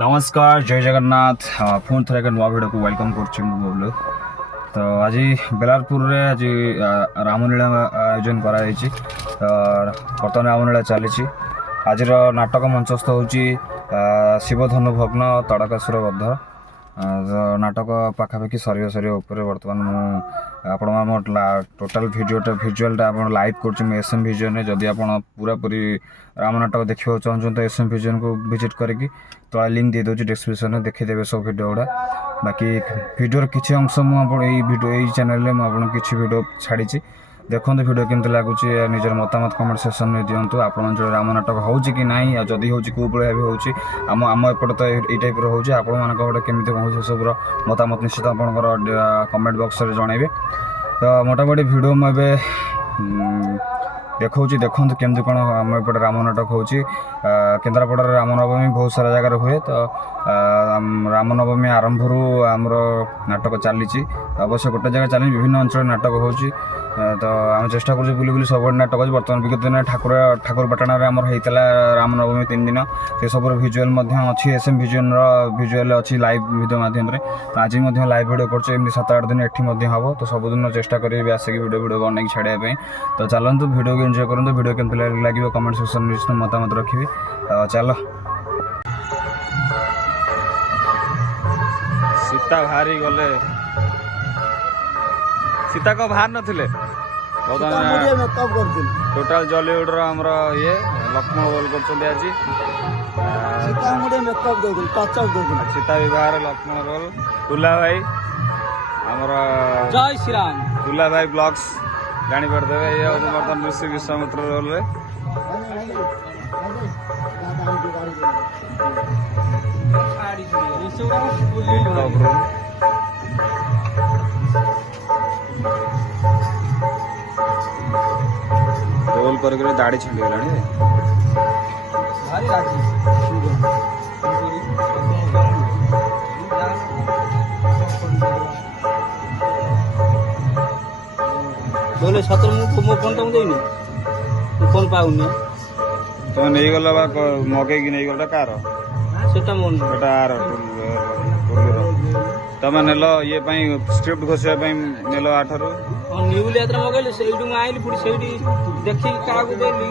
नमस्कार जय जगन्नाथ पुणी थे एक नुआ भिड को वेलकम कर तो आज बेलारपुर रे आज रामलीला आयोजन कराई तो बर्तमान रामलीला चली आज नाटक मंचस्थ हो शिवधनु भग्न तड़कासुर बद्ध नाटक पाखापाखि सर सर बर्तमान मुझे टोटाल भिजुआलटा आप लाइव कर एसएम विजन जदि आप पूरा पूरी राम नाटक देखा चाहूँ तो एसएम विजन को विजिट करके तो लिंक दे दूँ डिस्क्रिप्शन में देखीदेवे सब भिडियो गुड़ा बाकी भिडियोर किसी अंश मुझे चैनल में किसी भिडियो छाड़ी देखो भिडियो केमती लगुच निजर मतामत कमेंट सेक्शन में दिंतु आप राम नाटक हो कि ना जदि हो भाई हो आम एपटे तो ये टाइप रोचे आपटे केमी कौन सब मतामत निश्चित आप कमेंट बॉक्स में जनइबे तो मोटामोटी भिडियो मुझे देखा देखो केमती कौन आम एपटे राम नाटक हो केन्द्रापड़ा रामनवमी बहुत सारा जगार हुए तो रामनवमी आरंभ आमर नाटक चली अवश्य गोटे जगह चली विभिन्न अंचल नाटक हो तो आम चेष्टा कर बुली बुली सब नाटक अच्छे बर्तमान विगत दिन ठाकुर पाटना आमर होता रामनवमी 3 दिन से सब भिजुआल अच्छी एसएम विजन भिजुआल अच्छी लाइव वीडियो माध्यम तो आज लाइव वीडियो कर 7-8 दिन ये हम तो सबुदिन चेष्टा करी आसिक वीडियो बन छाड़ापी तो चलतु वीडियो को एंजॉय करूँ वीडियो केमती लगे कमेंट सेक्शन में मतामत रखी चल सीता बाहरी गले सीता को बाहर नथिले टोटाल जलीउड आमर ये लक्ष्मण बोल कर सीता विवाह लक्ष्मण रोल तुला भाई आमर जय श्री राम तुला भाई ब्लॉग्स जानी पड़ते ये बर्तमान ऋषि विश्वामित्र रोल रे रोल कर दाढ़ी छंडी गलानी बोले सतर मो फोन तो देनी फोन पाऊनी तो नहीं गला मगे कि नहीं गला कार सेटा मन सेटा आर तमें नेल ये स्क्रिप्ट घोषा नेल आठरू न्यूली यात्रा मगैली से आइली पुणी से देखी क्या देली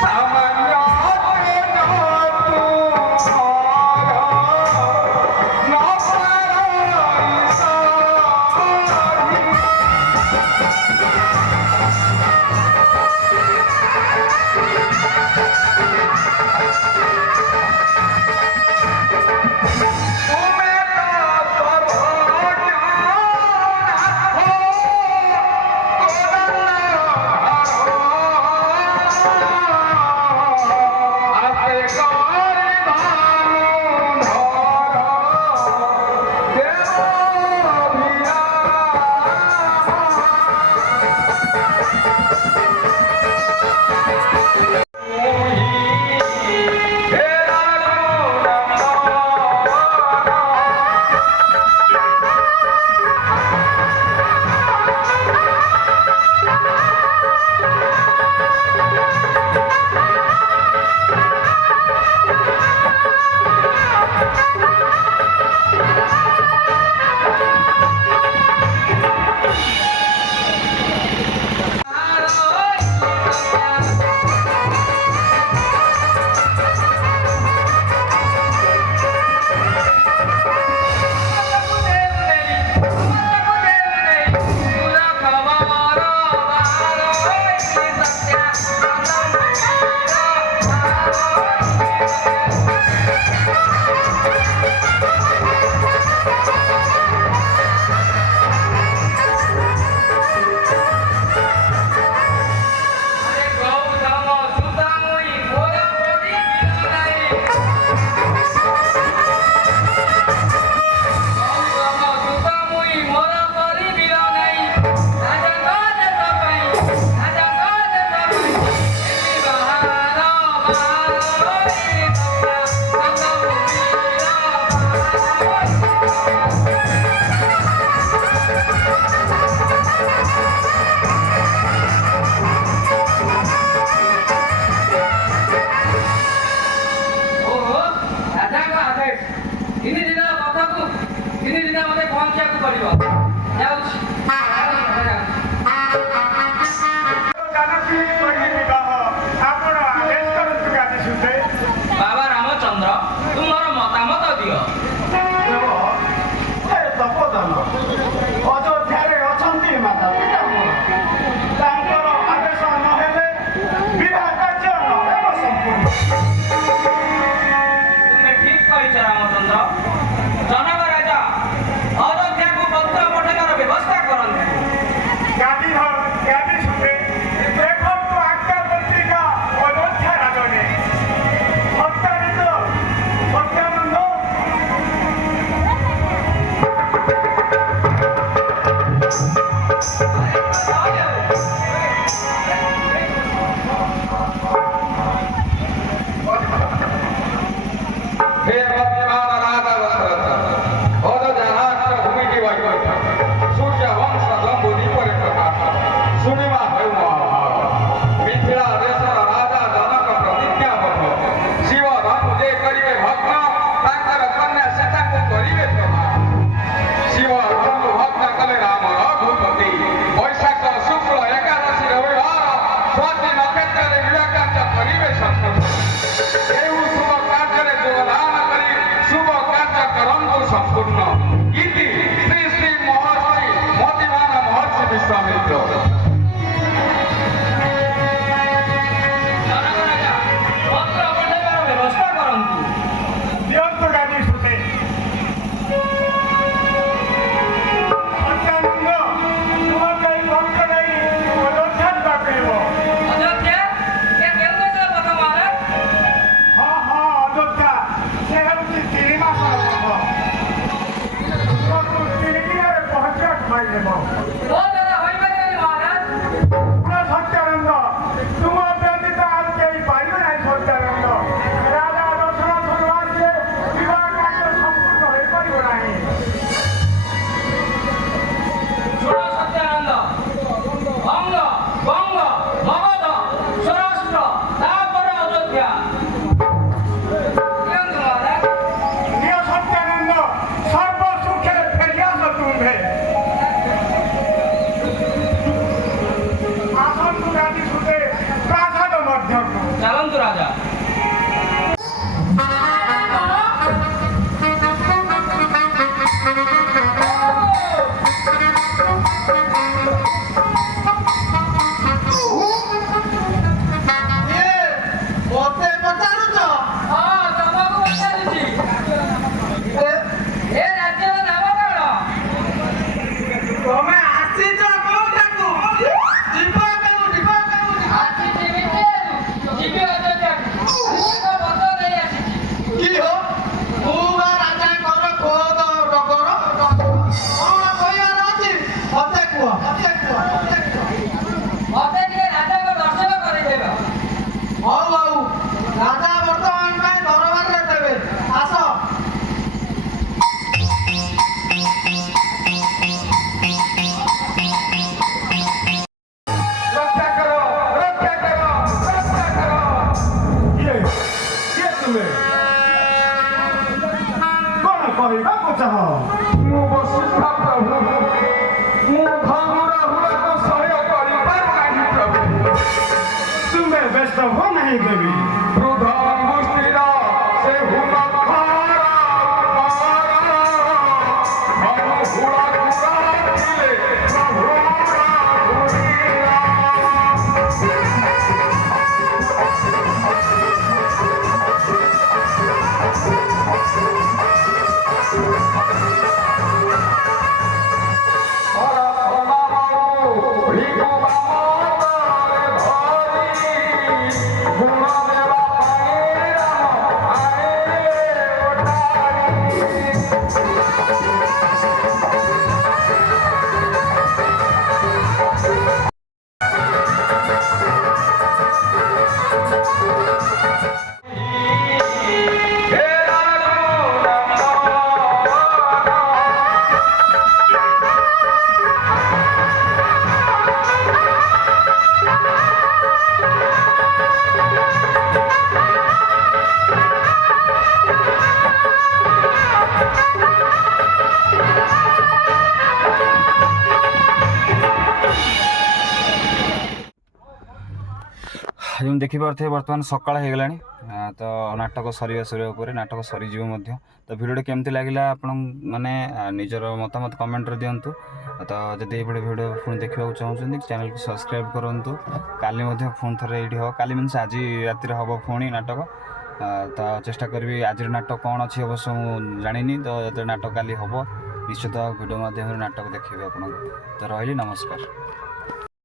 सामान्य ବାବା ରାମଚନ୍ଦ୍ର ତୁମର ମତାମତ ଦିଅ। ଅଯୋଧ୍ୟାରେ ଅଛନ୍ତି ମାତା ପିତା ମୋର। ତାଙ୍କର ଆଦେଶ ନହେଲେ ବିବାହ କାର୍ଯ୍ୟ ନହେବ ସମ୍ପୂର୍ଣ୍ଣ। ତୁମେ ଠିକ କହିଛ ରାମଚନ୍ଦ୍ର। ଜନକ ରାଜା ଅଯୋଧ୍ୟାକୁ ପତ୍ର ପଠେଇବାର ବ୍ୟବସ୍ଥା କରନ୍ତୁ। ଗାଦିଧର ଗାଦି ସୁଧେ ଦେଖନ୍ତୁ ଆଜ୍ଞା ପତ୍ରିକା ଅଯୋଧ୍ୟା ରାଜନେ ସତ୍ୟାନନ୍ଦ ସତ୍ୟାନନ୍ଦ हे भक्तिमान राजा दशरथ अयोध्या राष्ट्र भूमिटी वैकुंठ सूर्य वंश जम्बूदीप प्रकाश शुणिमा हेउ मिथिला देशर राजा जनक प्रतिज्ञा बद्ध शिव धनु जे करिवे भग्न ताकर कन्या सीता को करिवे प्रमाण शिव धनु भग्न कले राम रघुपति वैशाख शुक्ल एकादशी रविवार स्वाति नक्षत्र विवेकांत करिवे संकल्प एवं शुभ कार्य योगदान करी शुभ कार्य करंतु संपूर्ण इति श्री श्री महर्षि मतिमान महर्षि विश्वामित्र। ଜନକ ରାଜା ପତ୍ର ପଠେଇବାର ବ୍ୟବସ୍ଥା କରନ୍ତୁ। ଦିଅନ୍ତୁ ଗାଦି ସୁଧେ ସତ୍ୟାନନ୍ଦ ତୁମକୁ ଏଇ ପତ୍ର ନେଇ ଅଯୋଧ୍ୟା ଯିବାକୁ ହେବ। ଅଯୋଧ୍ୟା ଏ କେଉଁ ଦେଶର କଥା ମହାରାଜ? ହଁ ହଁ ଅଯୋଧ୍ୟା ସେ ହେଉଛି 3 ମାସର ପର୍ବ। ତୁମକୁ 3 ଦିନରେ ପହଞ୍ଚିବାକୁ ପାଇହେବ। ମୋ ଦ୍ୱାରା ହୋଇପାରିବନି ମହାରାଜ। ପୁରା ସତ୍ୟାନନ୍ଦ ତୁମ ବ୍ୟତୀତ ଆଉ କେହି ପାରିବେ ନାହିଁ ସତ୍ୟାନନ୍ଦ। ରାଜା ଦଶରଥ ନ ଆସିଲେ ବିବାହ କାର୍ଯ୍ୟ ସମ୍ପୂର୍ଣ୍ଣ ହୋଇପାରିବ ନାହିଁ। ଶୁଣ ସତ୍ୟାନନ୍ଦ, ଅଙ୍ଗ ବଙ୍ଗ ମଗଧ ସ୍ୱରାଷ୍ଟ୍ର ତାପରେ ଅଯୋଧ୍ୟା। ଦିଅନ୍ତୁ ମହାରାଜ। ନିୟ ସତ୍ୟାନନ୍ଦ ସର୍ବ ସୁଖରେ ଫେରିଆସ ତୁମ୍ଭେ। କହିବାକୁ ଚାହଁ? ମୁଁ ବସିଥା ପ୍ରଭୁ, ମୁଁ ଭାଙ୍ଗୁରା ହୁଳାକୁ ସହ୍ୟ କରିପାରୁନାହିଁ ପ୍ରଭୁ। ତୁମେ ବ୍ୟସ୍ତ ହୁଅ ନାହିଁ ଦେବୀ। ବୃଦ୍ଧ ଗୋଷ୍ଠୀର ସେ ହୁଳ ଖରା ହୁଳା ଥିଲେ ପ୍ରଭୁର ଯେମିତି ଦେଖିପାରୁଥିବେ ବର୍ତ୍ତମାନ ସକାଳ ହେଇଗଲାଣି ତ ନାଟକ ସରିବା ଉପରେ ନାଟକ ସରିଯିବ ମଧ୍ୟ। ତ ଭିଡ଼ିଓଟି କେମିତି ଲାଗିଲା ଆପଣ ମାନେ ନିଜର ମତାମତ କମେଣ୍ଟରେ ଦିଅନ୍ତୁ। ତ ଯଦି ଏଇଭଳି ଭିଡ଼ିଓ ପୁଣି ଦେଖିବାକୁ ଚାହୁଁଛନ୍ତି ଚ୍ୟାନେଲକୁ ସବସ୍କ୍ରାଇବ୍ କରନ୍ତୁ। କାଲି ମଧ୍ୟ ପୁଣି ଥରେ ଏଇଠି ହେବ, କାଲି ମିନ୍ସ ଆଜି ରାତିରେ ହେବ ପୁଣି ନାଟକ। ତ ଚେଷ୍ଟା କରିବି ଆଜିର ନାଟକ କ'ଣ ଅଛି ଅବଶ୍ୟ ମୁଁ ଜାଣିନି। ତ ଯେତେବେଳେ ନାଟକ କାଲି ହେବ ନିଶ୍ଚିତ ଭିଡ଼ିଓ ମାଧ୍ୟମରେ ନାଟକ ଦେଖିବି ଆପଣଙ୍କୁ। ତ ରହିଲି, ନମସ୍କାର।